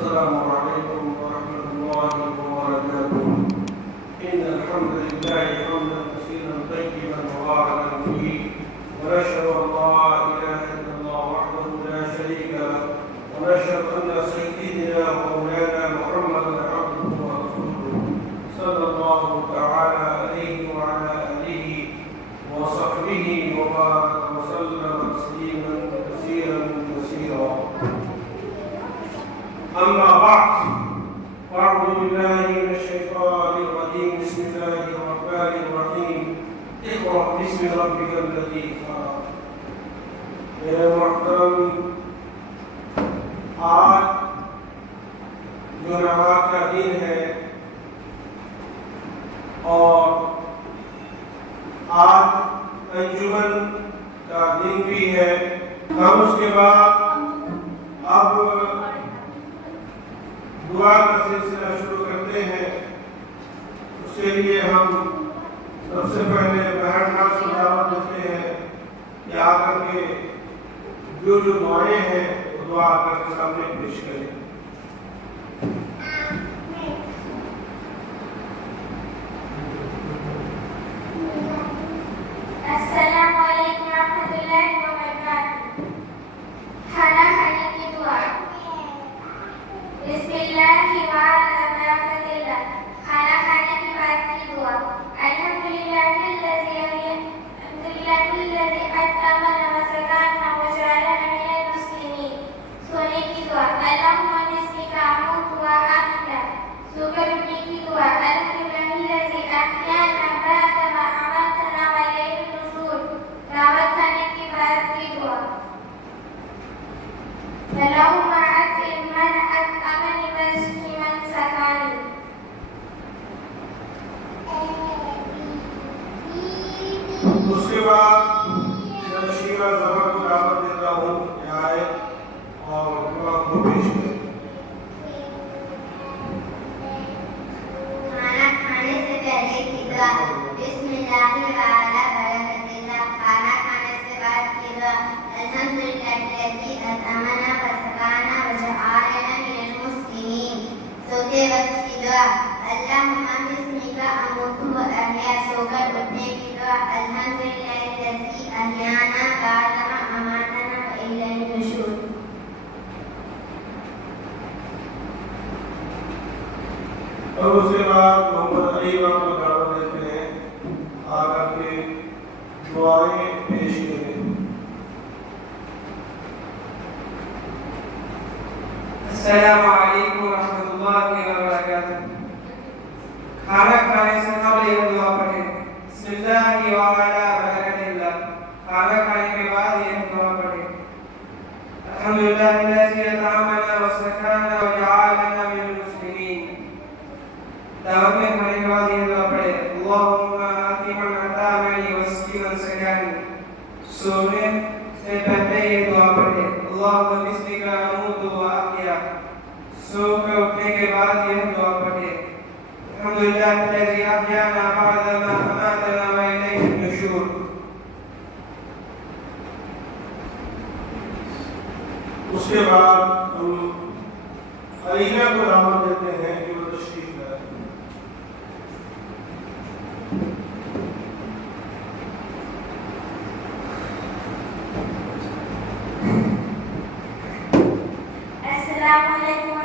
السلام عليكم ورحمة الله وبركاته. إن الحمد لله حمدا كثيرا طيبا مباركا فيه، ونشهد أن لا إله إلا الله وحده لا شريك له، ونشهد أن سيدنا ومولانا محمدا عبده ورسوله صلى الله تعالى عليه وعلى آله وصحبه وبارك وسلم تسليما كثيرا كثيرا. أما بعد، فأعوذ بالله من الشيطان الرجيم. بسم الله الرحمن الرحيم. اقرأ باسم ربك الذي خلق. मेरे मोहतरम, आज जुमेरात का दिन है और आज अंजुमन का दिन भी है। हम उसके बाद अब दुआ का सिलसिला शुरू करते हैं। उसके लिए हम सबसे पहले बहन नाज को दावत देते हैं कि आकर के जो दुआएं हैं वो दुआ आकर के सामने पेश करें। अस्सलाम वालेकुम रहमतुल्लाहि व बरकातुहू। खाना खाने की दुआ। बिस्मिल्लाहि व अला बरकतिल्लाह। खाना खाने के बाद की दुआ। अल्हम्दुलिल्लाहिल्लज़ी अत'अमना व सकाना व जअलना मिनल मुस्लिमीन। सोने की दुआ। अल्लाहुम्मा बिस्मिका अमूतु व अहया। सोकर उठने की दुआ। अल्हम्दुलिल्लाहिल्लज़ी अहयाना बअदमा अमातना व इलैहिन नुशूर। दावत खाने के बाद की दुआ। अल्लाहुम्मा अत'इम मन अत'अमनी वस्क़ि मन सक़ानी। उसके बाद शीरा ज़फर को दावत देता हूँ कि आए और दुआ को पेश करें। खाना खाने से पहले की दुआ। बिस्मिल्लाहि व अला बरकतिल्लाह। खाना खाने से बाद की दुआ। अल्हम्दुलिल्लाहिल्लज़ी अत'अमना व सक़ाना व जअलना मिनल मुस्लिमीन। सोते वक्त की दुआ। अल्लाहुम्मा बिस्मिका अमूतु व अहया। सोकर उठने की दुआ। अल्हम्दुलिल्लाहिल्लज़ी अहयाना बअदमा अमातना व इलैहिन नुशूर। और उसके बाद मोहम्मद अली को दावत देते हैं, आकर के दुआएं पेश करें। अस्सलामु अलैकुम रहमतुल्लाहि व बरकातुहू। खाना खाने से कबल यह दुआ पढ़ें। बिस्मिल्लाहि व अला बरकतिल्लाह। खाना खाने के बाद यह दुआ पढ़ें। अल्हम्दुलिल्लाहिल्लज़ी अत'अमना व सक़ाना व जअलना मिनल मुस्लिमीन। दावत में खाने के बाद यह दुआ पढ़ें। अल्लाहुम्मा आति मन अत'अमनी वस्क़ि मन सक़ानी। सोने से पहले यह दुआ पढ़ें। अल्लाहुम्मा बिस्मिका अमूतु व अहया। सो कर उठने के बाद यह दुआ पढ़ें। अल्हम्दुलिल्लाहिल्लज़ी अहयाना बअदमा अमातना व इलैहिन नुशूर। उसके बाद हम अलीना को दावत देते हैं कि वो तशरीफ लाए। अस्सलामु अलैकुम